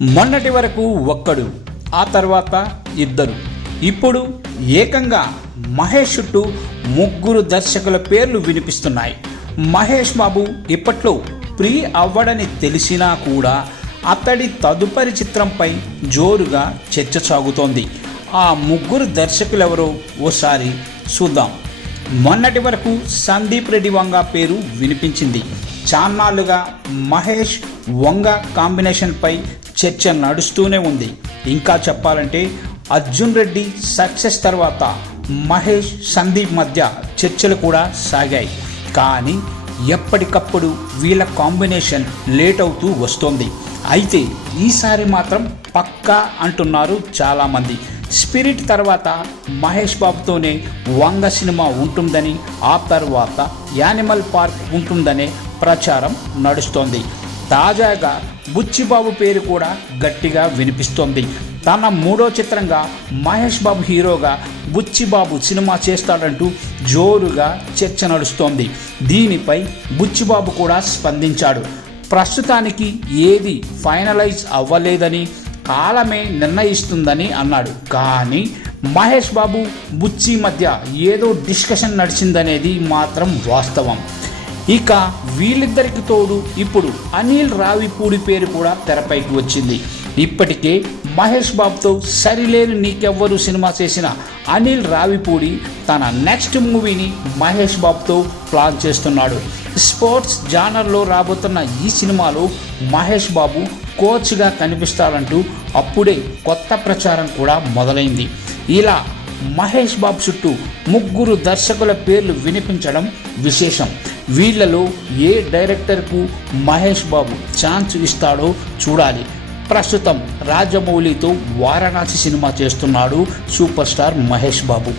మొన్నటి వరకు ఒక్కడు, ఆ తర్వాత ఇద్దరు, ఇప్పుడు ఏకంగా మహేష్ చుట్టూ ముగ్గురు దర్శకుల పేర్లు వినిపిస్తున్నాయి. మహేష్ బాబు ఇప్పట్లో ప్రీ అవ్వడని తెలిసినా కూడా అతడి తదుపరి చిత్రంపై జోరుగా చర్చ సాగుతోంది. ఆ ముగ్గురు దర్శకులెవరో ఓసారి చూద్దాం. మొన్నటి వరకు సందీప్ రెడ్డి వంగ పేరు వినిపించింది. చాన్నాళ్లుగా మహేష్ వంగ కాంబినేషన్పై చర్చ నడుస్తూనే ఉంది. ఇంకా చెప్పాలంటే అర్జున్ రెడ్డి సక్సెస్ తర్వాత మహేష్ సందీప్ మధ్య చర్చలు కూడా సాగాయి. కానీ ఎప్పటికప్పుడు వీళ్ళ కాంబినేషన్ లేట్ అవుతూ వస్తోంది. అయితే ఈసారి మాత్రం పక్కా అంటున్నారు చాలామంది. స్పిరిట్ తర్వాత మహేష్ బాబుతోనే వంగ సినిమా ఉంటుందని, ఆ తర్వాత యానిమల్ పార్క్ ఉంటుందనే ప్రచారం నడుస్తోంది. తాజాగా బుచ్చిబాబు పేరు కూడా గట్టిగా వినిపిస్తోంది. తన మూడో చిత్రంగా మహేష్ బాబు హీరోగా బుచ్చిబాబు సినిమా చేస్తాడంటూ జోరుగా చర్చ నడుస్తోంది. దీనిపై బుచ్చిబాబు కూడా స్పందించాడు. ప్రస్తుతానికి ఏది ఫైనలైజ్ అవ్వలేదని, కాలమే నిర్ణయిస్తుందని అన్నాడు. కానీ మహేష్ బాబు బుచ్చి మధ్య ఏదో డిస్కషన్ నడిచిందనేది మాత్రం వాస్తవం. ఇక వీళ్ళిద్దరికి తోడు ఇప్పుడు అనిల్ రావిపూడి పేరు కూడా తెరపైకి వచ్చింది. ఇప్పటికే మహేష్ బాబుతో సరిలేని నీకెవ్వరు సినిమా చేసిన అనిల్ రావిపూడి తన నెక్స్ట్ మూవీని మహేష్ బాబుతో ప్లాన్ చేస్తున్నాడు. స్పోర్ట్స్ జానర్లో రాబోతున్న ఈ సినిమాలో మహేష్ బాబు కోచ్గా కనిపిస్తాడంటూ అప్పుడే కొత్త ప్రచారం కూడా మొదలైంది. ఇలా మహేష్ బాబు చుట్టూ ముగ్గురు దర్శకుల పేర్లు వినిపించడం విశేషం. వీళ్ళలో ఏ డైరెక్టర్కు మహేష్ బాబు ఛాన్స్ ఇస్తాడో చూడాలి. ప్రస్తుతం రాజమౌళితో వారణాసి సినిమా చేస్తున్నాడు సూపర్ స్టార్ మహేష్ బాబు.